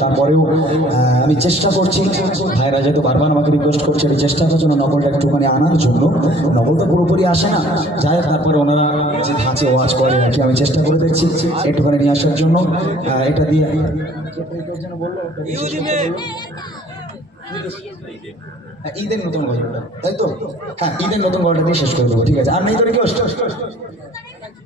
তারপরেও আমি চেষ্টা করছি। ভাইরা যেহেতু বারবার আমাকে রিকোয়েস্ট করছে আমি চেষ্টা করছি না নকলটা একটুখানি আনার জন্য। নকল তো পুরোপুরি আসে না। যাই হোক তারপরে ওনারা যে ধাঁচে ওয়াজ করে আর কি আমি চেষ্টা করে দেখছি একটুখানি নিয়ে আসার জন্য। এটা দিয়ে হ্যাঁ, ঈদের নতুন গল্পটা। তাই তো? হ্যাঁ ঈদের নতুন গল্পটা দিয়ে শেষ করে দেবো ঠিক আছে। আর নেই তো রিকোয়েস্ট?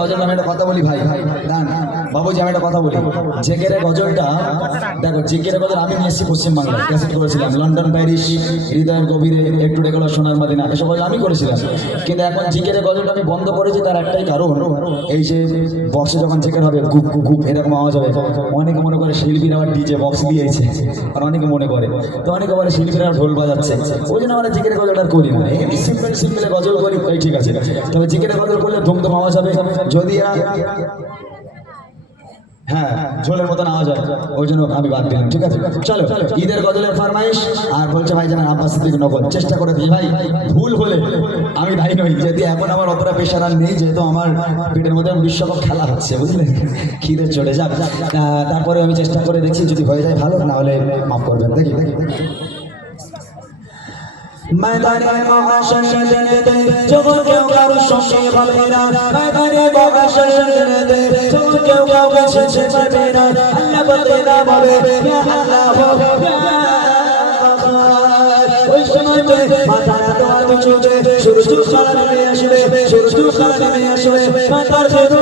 গজল আমি একটা কথা বলি ভাই না না বাবুজি আমি একটা কথা বলি। জেকের গজলটা, দেখো, জেকের গজল আমি নিয়ে পশ্চিমবাংলায় ক্যাসেট করেছিলাম, লন্ডন, প্যারিস, হৃদয়ের গভীরে, একটু ডেকলো সোনার মাদিনা, এসব গজল আমি করেছিলাম। কিন্তু এখন জিকের গজলটা আমি বন্ধ করেছি, তার একটাই কারণ, এই যে বক্সে যখন জেকের হবে, গুপ গুপ এরকম আওয়াজ হবে, অনেকে মনে করে শিল্পীরা আবার ডিজে বক্স দিয়েছে, আর অনেকে মনে করে, তো অনেকে বলে শিল্পীরা ঢোল বাজাচ্ছে, ওই জন্য আমরা জিকের গজলটা করি না এমনি সিম্পল সিম্পলে গজল করি ঠিক আছে, তবে জিকের গজল করলে ধুমধুম আওয়াজ হবে যদি এরা হ্যাঁ ঝোলের মতন আওয়াজ হয়। ওই জন্য আমি ঠিক আছে? চলো ফরমাইশ। আর বলছে ভাই চেষ্টা করে দিই ভাই, ভুল আমি দায়ী নই। যেহেতু এখন আমার অতটা প্রেশার আর নেই, যেহেতু আমার পেটের মধ্যে বিশ্বকাপ খেলা হচ্ছে চলে যাক তারপরে আমি চেষ্টা করে দেখছি যদি হয়ে যায় ভালো, না হলে মাফ করবেন। দেখি দেখি। ময়দানে মহাশয় যখন কেউ কারও সঙ্গে হবে না, ময়দানে মহাশয় যখন কেউ কাউকে ছেড়ে পাবে না, আল্লাহ বলে না বলে আল্লাহ ওই সময় মাথা তোমার চোখে শুরু শুরু সারা নেমে আসবে শুরু শুরু সারা নেমে আসবে, মাথার ভেতর